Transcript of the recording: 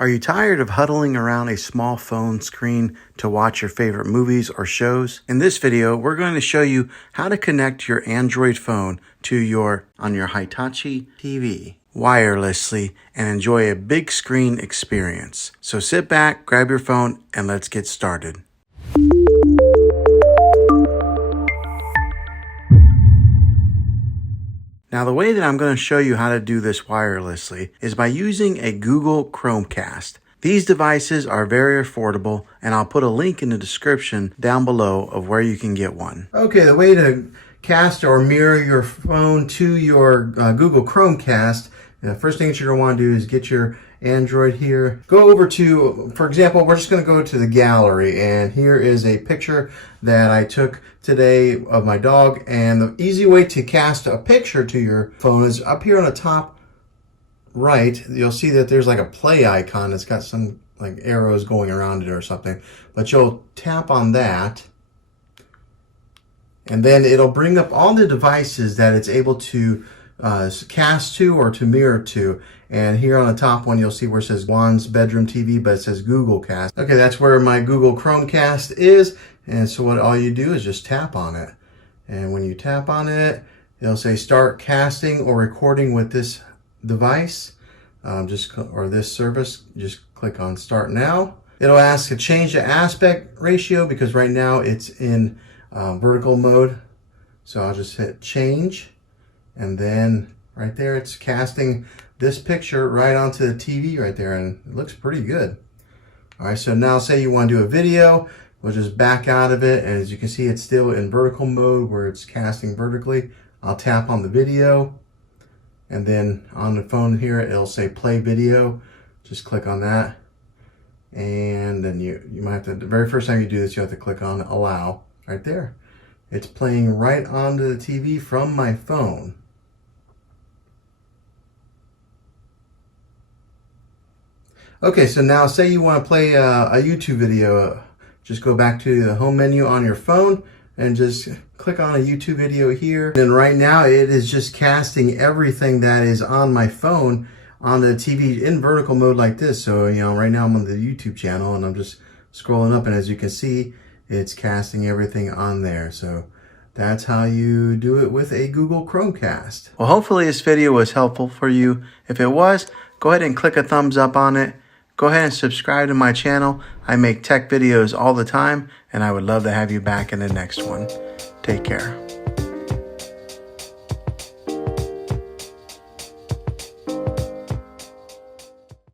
Are you tired of huddling around a small phone screen to watch your favorite movies or shows? In this video, we're going to show you how to connect your Android phone to your Hitachi TV wirelessly and enjoy a big screen experience. So sit back, grab your phone, and let's get started. Now, the way that I'm going to show you how to do this wirelessly is by using a Google Chromecast. These devices are very affordable, and I'll put a link in the description down below of where you can get one. Okay, the way to cast or mirror your phone to your Google Chromecast, the first thing that you're going to want to do is get your Android here. Go over to, for example, we're just going to go to the gallery, and here is a picture that I took today of my dog. And the easy way to cast a picture to your phone is up here on the top right. You'll see that there's like a play icon. It's got some like arrows going around it or something, but you'll tap on that, and then it'll bring up all the devices that it's able to cast to or to mirror to. And here on the top one, you'll see where it says Juan's bedroom TV, but it says Google Cast. Okay, that's where my Google Chromecast is. And so what all you do is just tap on it. And when you tap on it, it'll say start casting or recording with this device, or this service. Just click on start now. It'll ask to change the aspect ratio because right now it's in vertical mode. So I'll just hit change. And then right there, it's casting this picture right onto the TV right there, and it looks pretty good. All right, so now say you want to do a video, we'll just back out of it, and as you can see, it's still in vertical mode where it's casting vertically. I'll tap on the video, and then on the phone here, it'll say play video. Just click on that, and then you might have to, the very first time you do this, you have to click on allow right there. It's playing right onto the TV from my phone. Okay, so now say you want to play a YouTube video. Just go back to the home menu on your phone and just click on a YouTube video here. And right now it is just casting everything that is on my phone on the TV in vertical mode like this. So, you know, right now I'm on the YouTube channel and I'm just scrolling up, and as you can see, it's casting everything on there. So that's how you do it with a Google Chromecast. Well, hopefully this video was helpful for you. If it was, go ahead and click a thumbs up on it. Go ahead and subscribe to my channel. I make tech videos all the time, and I would love to have you back in the next one. Take care.